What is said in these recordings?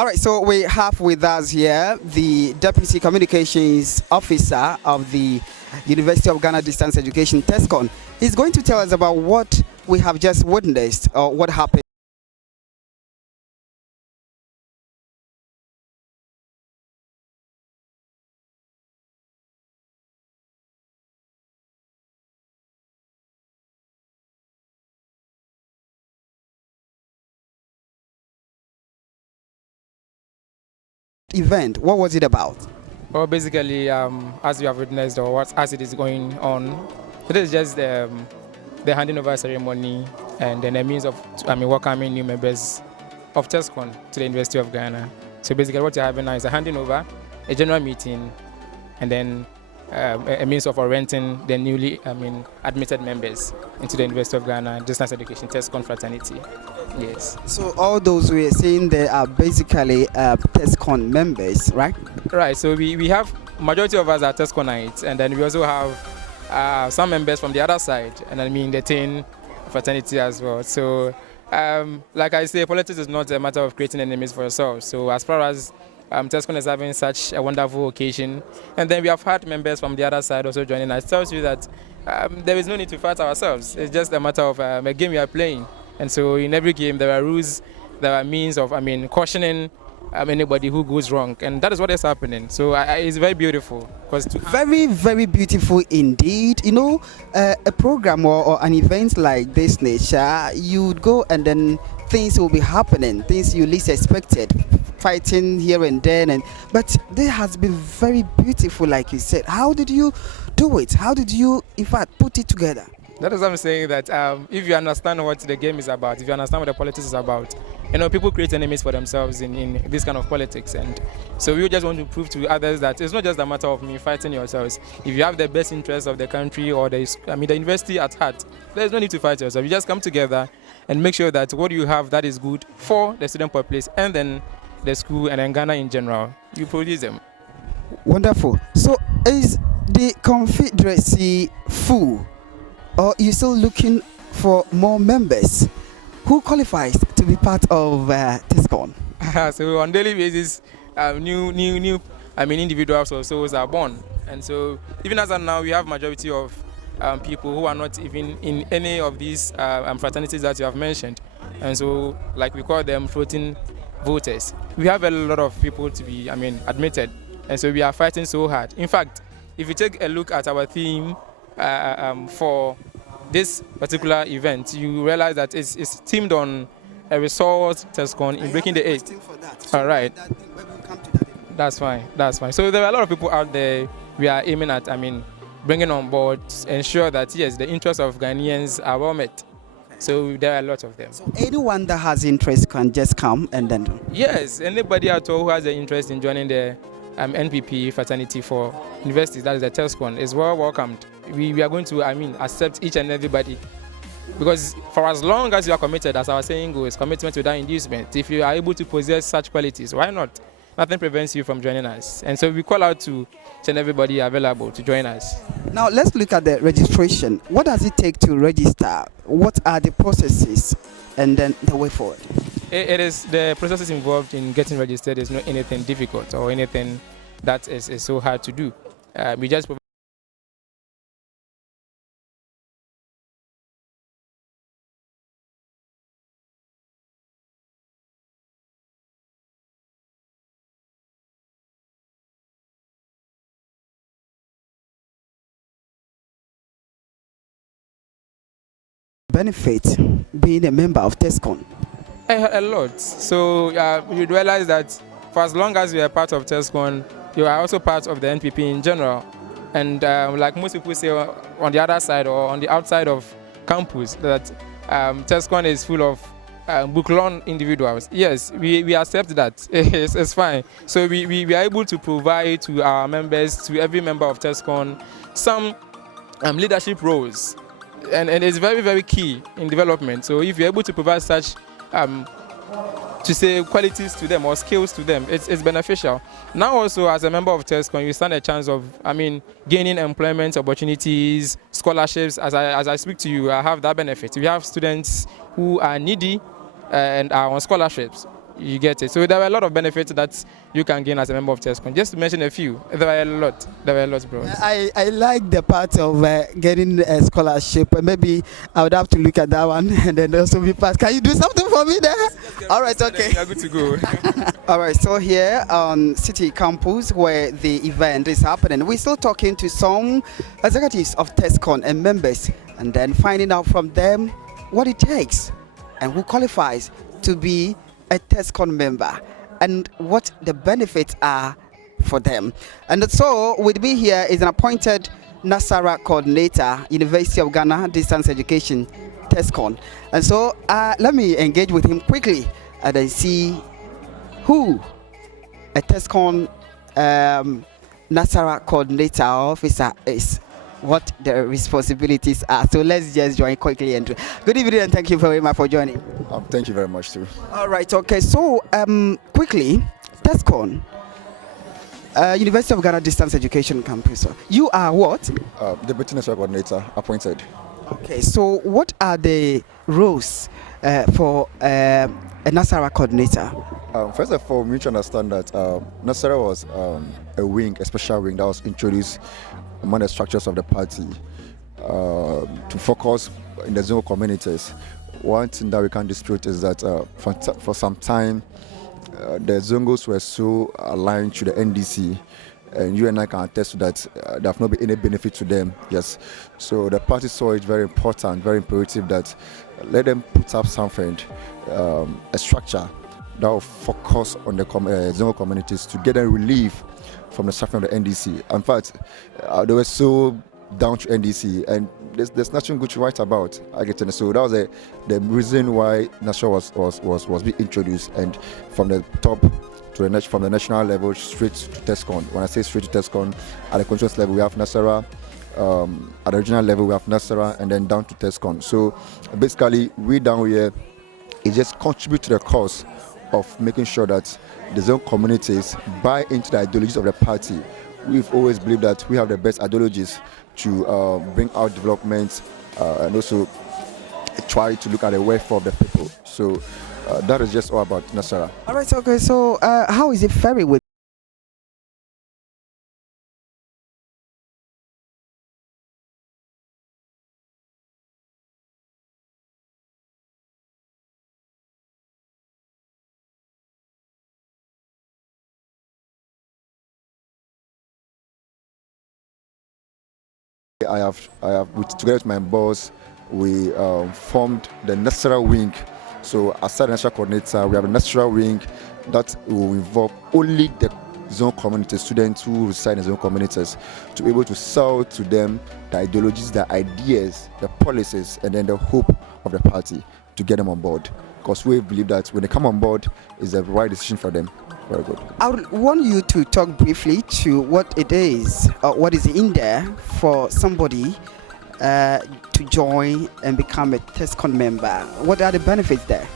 All right, so we have with us here the Deputy Communications Officer of the University of Ghana Distance Education, Tescon. He's going to tell us about what we have just witnessed or what happened. Event, what was it about? Well, basically, as you have witnessed, or as it is going on, it is just the handing over ceremony and then a means of welcoming new members of Tescon to the University of Ghana. So basically, what you're having now is a handing over, a general meeting, and then a means of orienting the newly admitted members into the University of Ghana Distance Education Tescon fraternity. Yes. So all those we are seeing there are basically Tescon members, right? Right. So we have majority of us are Tesconites, and then we also have some members from the other side, and the teen fraternity as well. So like I say, politics is not a matter of creating enemies for yourself. So as far as Tescon is having such a wonderful occasion, and then we have had members from the other side also joining us, tells you that there is no need to fight ourselves. It's just a matter of a game we are playing. And so in every game there are rules, there are means of cautioning anybody who goes wrong, and that is what is happening. So it's very beautiful. Very, very beautiful indeed. You know, a program or an event like this nature, you'd go and then things will be happening, things you least expected, fighting here and then, but this has been very beautiful, like you said. How did you do it? How did you, in fact, put it together? That is what I'm saying, that if you understand what the game is about, if you understand what the politics is about, people create enemies for themselves in this kind of politics. And so we just want to prove to others that it's not just a matter of me fighting yourselves. If you have the best interests of the country or the university at heart, there's no need to fight yourself. You just come together and make sure that what you have that is good for the student populace and then the school and then Ghana in general, you produce them. Wonderful. So is the Confederacy full? Or are you still looking for more members? Who qualifies to be part of Tescon? So on daily basis, new individuals or souls are born, and so even as of now, we have majority of people who are not even in any of these fraternities that you have mentioned, and so like we call them floating voters. We have a lot of people to be admitted, and so we are fighting so hard. In fact, if you take a look at our theme for this particular event, you realize that it's themed on a resource Tescon in breaking the age. All right. That's fine. So there are a lot of people out there we are aiming at, bringing on board to ensure that, yes, the interests of Ghanaians are well met. So there are a lot of them. So anyone that has interest can just come and then? Yes, anybody at all who has an interest in joining the NPP fraternity for universities, that is the Tescon, is well welcomed. We are going to accept each and everybody, because for as long as you are committed, as our saying goes, commitment without inducement. If you are able to possess such qualities, why not? Nothing prevents you from joining us. And so we call out to each and everybody available to join us. Now let's look at the registration. What does it take to register? What are the processes and then the way forward? It is the processes involved in getting registered is not anything difficult or anything that is so hard to do. We just benefit being a member of Tescon? A lot. So you realize that for as long as you are part of Tescon, you are also part of the NPP in general. And like most people say on the other side or on the outside of campus, that Tescon is full of book-learned individuals. Yes, we accept that. It's fine. So we are able to provide to our members, to every member of Tescon, some leadership roles. And it's very, very key in development. So if you're able to provide such to say qualities to them or skills to them, it's beneficial. Now also as a member of Tescon, you stand a chance of gaining employment opportunities, scholarships. As I speak to you, I have that benefit. We have students who are needy and are on scholarships. You get it. So there were a lot of benefits that you can gain as a member of Tescon. Just to mention a few, there were a lot. There were a lot, bro. I like the part of getting a scholarship. Maybe I would have to look at that one and then also be passed. Can you do something for me there? All right, okay. You are good to go. All right, so here on City Campus where the event is happening, we're still talking to some executives of Tescon and members and then finding out from them what it takes and who qualifies to be a Tescon member and what the benefits are for them. And so with me here is an appointed Nasara coordinator, University of Ghana Distance Education, Tescon. And so let me engage with him quickly and then see who a Tescon Nasara coordinator officer is, what the responsibilities are. So let's just join quickly. And good evening and thank you very much for joining. Thank you very much too. All right, okay, so quickly, Tescon, University of Ghana Distance Education Campus. You are what? Deputy National Coordinator appointed. Okay, so what are the roles for a Nasara coordinator? First of all, we need to understand that Nasara was a wing, a special wing that was introduced among the structures of the party to focus in the zonal communities. One thing that we can't dispute is that for some time the Zongos were so aligned to the NDC, and you and I can attest to that. There have not been any benefit to them. Yes, so the party saw it very important, very imperative that let them put up something, a structure that will focus on the zonal communities to get them relief from the suffering of the NDC. In fact, they were so down to NDC, and there's nothing good to write about. I get it. So that was the reason why Nasara was being introduced, and from the top to from the national level straight to Tescon. When I say straight to Tescon, at the conscious level we have Nasara, at the regional level we have Nasara, and then down to Tescon. So basically, we down here, it just contribute to the cause of making sure that the zone communities buy into the ideologies of the party. We've always believed that we have the best ideologies to bring out development and also try to look at the welfare of the people. So that is just all about Nasara. All right, okay, so how is it faring with? I have together with my boss, we formed the Nasara wing. So aside the national coordinator, we have a Nasara wing that will involve only the zone community students who reside in zone communities, to be able to sell to them the ideologies, the ideas, the policies, and then the hope of the party to get them on board. Because we believe that when they come on board, it's the right decision for them. Very good. I would want you to talk briefly to what it is, what is in there for somebody to join and become a Tescon member. What are the benefits there?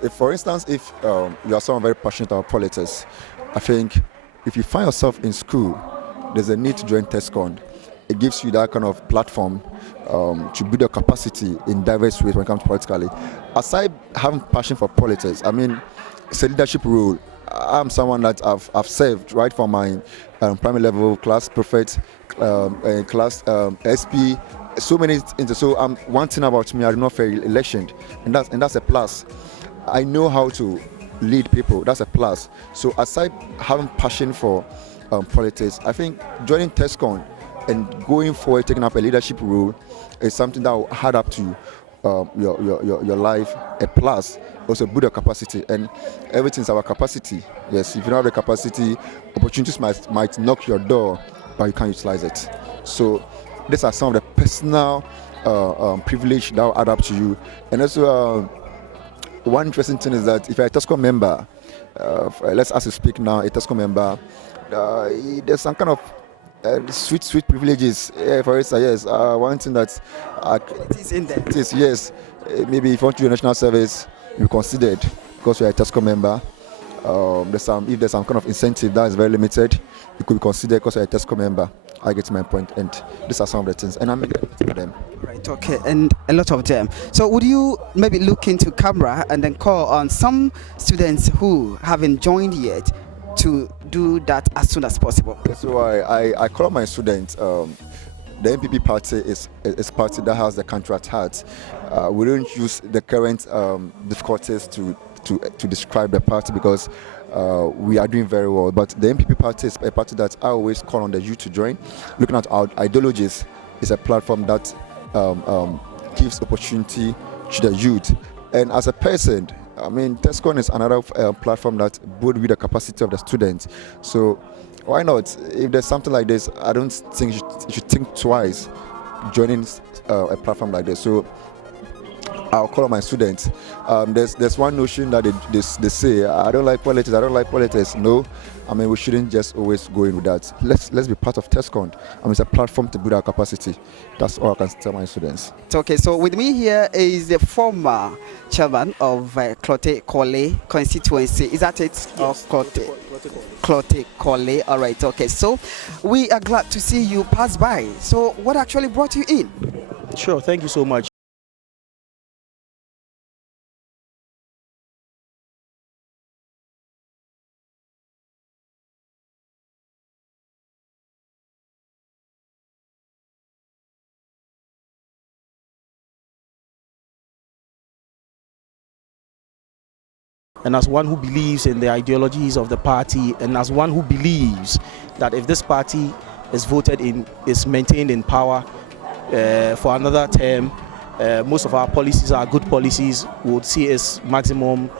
If, for instance, if you are someone very passionate about politics, I think if you find yourself in school, there's a need to join Tescon. It gives you that kind of platform to build your capacity in diverse ways when it comes to politically. Aside having passion for politics, I mean, it's a leadership role. I'm someone that I've served right from my primary level, class prefect, class SP, so many things. So one thing about me, I do not fear election, and that's a plus. I know how to lead people. That's a plus. So aside having passion for politics, I think joining Tescon and going forward, taking up a leadership role is something that will add up to your life, a plus. Also build your capacity, and everything's our capacity. Yes, if you don't have the capacity, opportunities might knock your door, but you can't utilize it. So these are some of the personal privilege that will add up to you. And also one interesting thing is that if you're a Tescon member, let's as you speak now, a Tescon member, there's some kind of sweet privileges. For instance, yes, one thing that It is in there. it is, yes, maybe if you want to do a national service, you considered because you're a Tescon member. If there's some kind of incentive that is very limited, you could be considered because you're a Tescon member. I get my point, and these are some of the things, and I'm with them. Right, okay, and a lot of them. So would you maybe look into camera and then call on some students who haven't joined yet to do that as soon as possible? So I call my students. The NPP party is a party that has the country at heart. We don't use the current difficulties to describe the party, because we are doing very well. But the NPP party is a party that I always call on the youth to join. Looking at our ideologies is a platform that gives opportunity to the youth. And as a person, I mean, Tescon is another platform that would with the capacity of the students. So why not? If there's something like this, I don't think you should think twice joining a platform like this. So I'll call on my students. There's one notion that they say, I don't like politics. No, I mean, we shouldn't just always go in with that. Let's be part of Tescon. I mean, it's a platform to build our capacity. That's all I can tell my students. Okay, so with me here is the former chairman of Clote Kole constituency. Is that it? Yes. Clote Kole. All right, okay. So we are glad to see you pass by. So what actually brought you in? Sure, thank you so much. And as one who believes in the ideologies of the party, and as one who believes that if this party is voted in, is maintained in power for another term, most of our policies are good policies, would see as maximum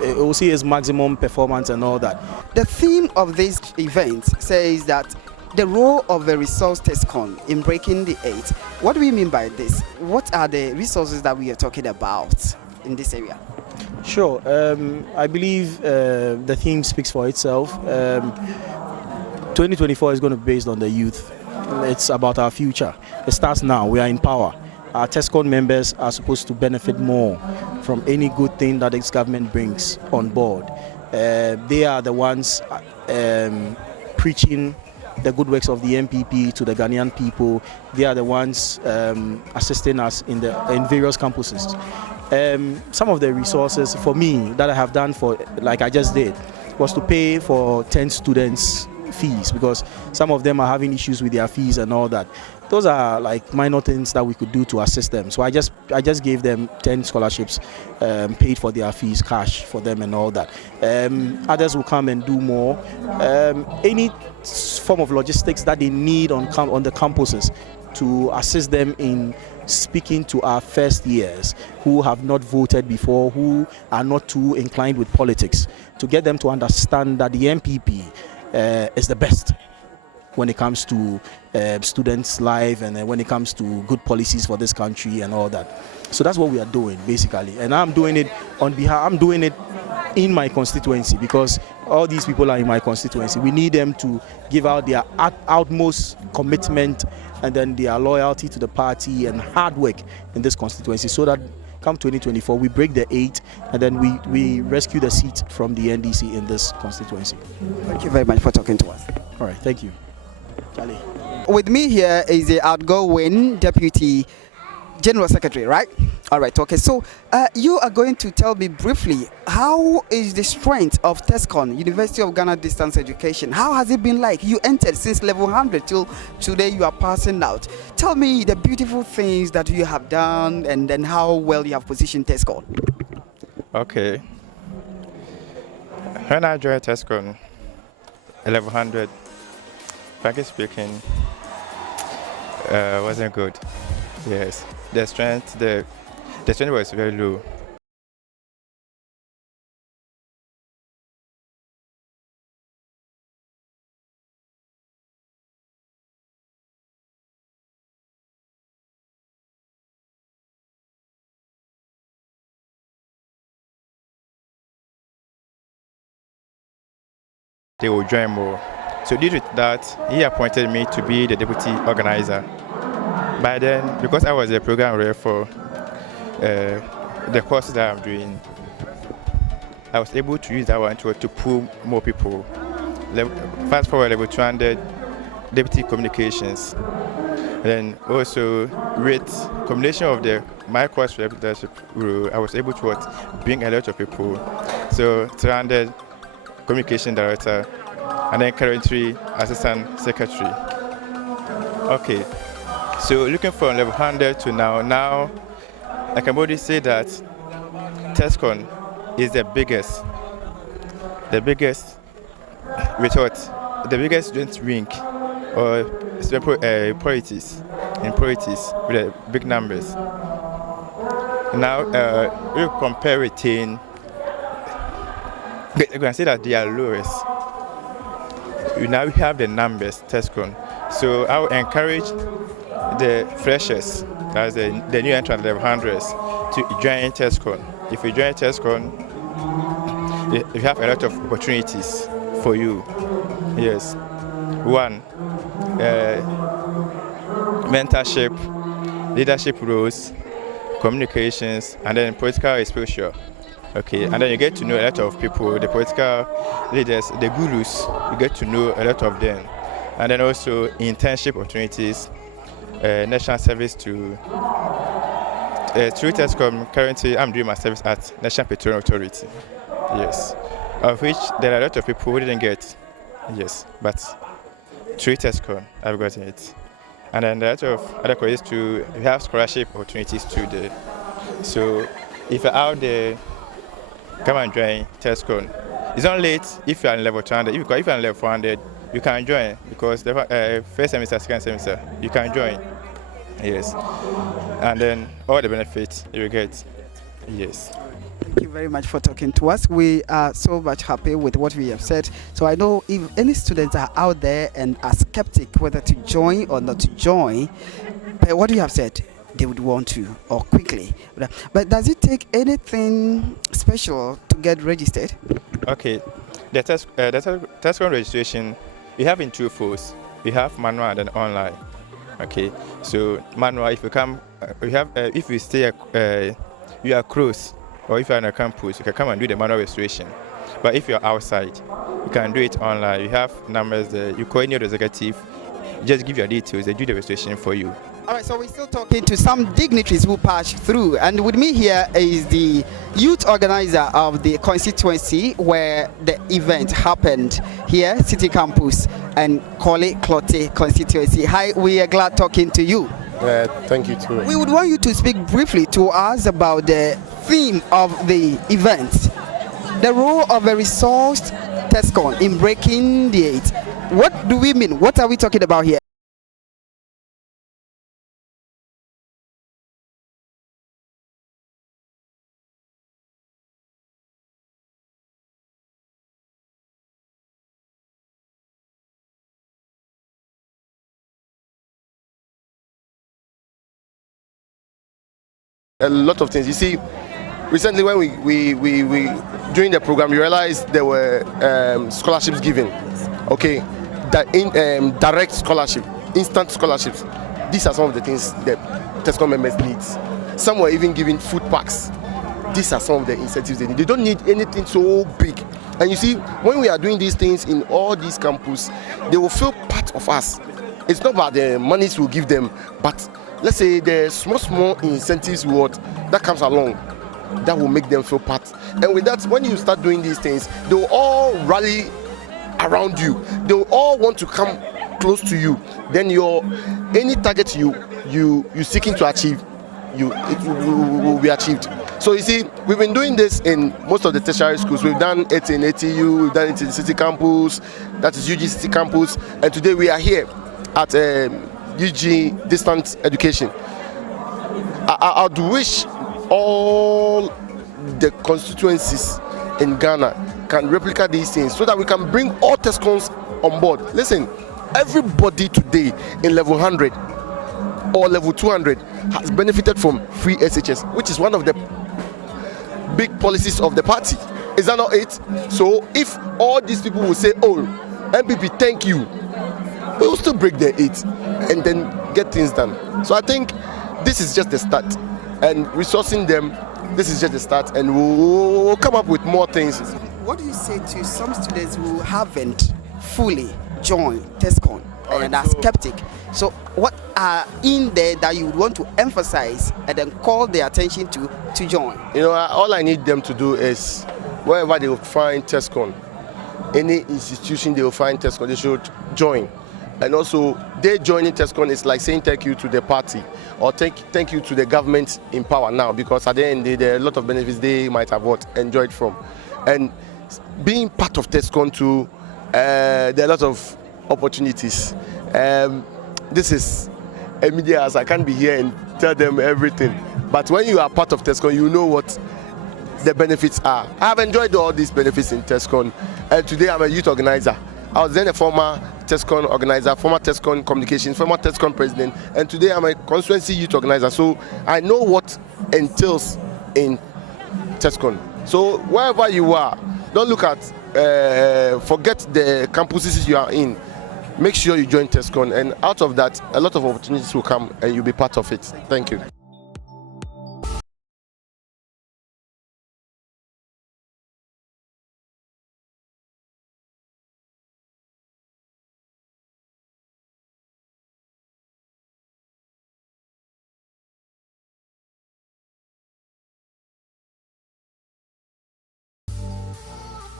we'll see as maximum performance and all that. The theme of this event says that the role of the resource Tescon in breaking the eight. What do we mean by this? What are the resources that we are talking about in this area? Sure, I believe the theme speaks for itself. 2024 is going to be based on the youth. It's about our future. It starts now. We are in power. Our Tescon members are supposed to benefit more from any good thing that this government brings on board. They are the ones preaching the good works of the MPP to the Ghanaian people. They are the ones assisting us in various campuses. Some of the resources for me that I have done for, like I just did, was to pay for 10 students fees, because some of them are having issues with their fees and all that. Those are like minor things that we could do to assist them. So I just gave them 10 scholarships, paid for their fees, cash for them and all that. Others will come and do more. Any form of logistics that they need on the campuses to assist them in speaking to our first years who have not voted before, who are not too inclined with politics, to get them to understand that the MPP is the best when it comes to students' life and when it comes to good policies for this country and all that. So that's what we are doing basically, and I'm doing it on behalf. I'm doing it in my constituency because all these people are in my constituency. We need them to give out their utmost commitment and then their loyalty to the party and hard work in this constituency, so that come 2024 we break the 8 and then we rescue the seat from the NDC in this constituency. Thank you very much for talking to us. All right, thank you. Charlie. With me here is the outgoing Deputy General Secretary, right? All right, okay. So you are going to tell me briefly, how is the strength of Tescon, University of Ghana Distance Education? How has it been like? You entered since level 100 till today you are passing out. Tell me the beautiful things that you have done and then how well you have positioned Tescon. Okay. When I joined Tescon, level 100, frankly speaking, wasn't good. Yes, the strength was very low. They will join more. So due to that, he appointed me to be the deputy organizer. By then, because I was a program rep for the courses that I'm doing, I was able to use that one to pull more people fast forward level 200 deputy communications. Then also with combination of my course leadership role, I was able to bring a lot of people. So 300 communication director, and then currently assistant secretary. Okay, so looking from level 100 to now I can boldly say that Tescon is the biggest student wing or priorities with the big numbers. Now we compare it in, you can say that they are lowest. Now we have the numbers, Tescon. So I would encourage the freshers, that's the new entrant level 100s, to join Tescon. If you join Tescon, you have a lot of opportunities for you. Yes. One, mentorship, leadership roles, communications, and then political exposure. Okay, and then you get to know a lot of people, the political leaders, the gurus, you get to know a lot of them. And then also internship opportunities, national service to through Tescom. Currently, I'm doing my service at National Petroleum Authority. Yes, of which there are a lot of people who didn't get. Yes, but through Tescom, I've gotten it. And then a lot of other colleges too, we have scholarship opportunities too there. So if you're out there, come and join Tescon. It's not late if you're in level 200. If you're in level 400, you can join because the first semester, second semester, you can join. Yes. And then all the benefits you will get. Yes. Thank you very much for talking to us. We are so much happy with what we have said. So I know if any students are out there and are skeptic whether to join or not to join, but what you have said, they would want to or quickly. But does it take anything special to get registered? Okay. The Tescon registration, we have in two folds. We have manual and then online. Okay. So manual, if you come, we have if you stay, you are close. Or if you're on a campus, you can come and do the manual registration. But if you're outside, you can do it online. You have numbers there. You call any executive, just give your details, they do the registration for you. All right, so we're still talking to some dignitaries who passed through. And with me here is the youth organizer of the constituency where the event happened here, City Campus and Kole Klote constituency. Hi, we are glad talking to you. Thank you too. We would want you to speak briefly to us about the theme of the event, the role of a resourced Tescon in breaking the eight. What do we mean? What are we talking about here? A lot of things. You see, recently when we during the program, we realized there were scholarships given. Okay, that in direct scholarship, instant scholarships. These are some of the things that Tescon members need. Some were even giving food packs. These are some of the incentives they need. They don't need anything so big. And you see, when we are doing these things in all these campuses, they will feel part of us. It's not about the monies we'll give them, but let's say the small incentives that comes along, that will make them feel part. And with that, when you start doing these things, they will all rally around you. They will all want to come close to you. Then any target you seeking to achieve, it will be achieved. So you see, we've been doing this in most of the tertiary schools. We've done it in ATU, we've done it in the City Campus, that is UG City Campus, and today we are here at UG Distance Education. I'd wish all the constituencies in Ghana can replicate these things so that we can bring all Tescons on board. Listen, everybody today in level 100 or level 200 has benefited from free SHS, which is one of the big policies of the party. Is that not it? So if all these people will say, oh, MPP, thank you, we will still break their eight and then get things done. So I think this is just the start, and resourcing them, this is just the start, and we'll come up with more things. What do you say to some students who haven't fully join Tescon and are skeptic. So what are in there that you would want to emphasize and then call their attention to join? You know, all I need them to do is wherever they will find Tescon, any institution they will find Tescon, they should join. And also, they joining Tescon is like saying thank you to the party or thank you to the government in power now, because at the end there are a lot of benefits they might have enjoyed from. And being part of Tescon too, there are a lot of opportunities. This is a media house. I can't be here and tell them everything. But when you are part of Tescon, you know what the benefits are. I have enjoyed all these benefits in Tescon, and today I'm a youth organizer. I was then a former Tescon organizer, former Tescon communications, former Tescon president, and today I'm a constituency youth organizer. So I know what entails in Tescon. So wherever you are, don't look at, forget the campuses you are in. Make sure you join Tescon, and out of that, a lot of opportunities will come and you'll be part of it. Thank you.